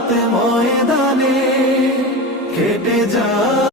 রাত ময়দানে খেটে যা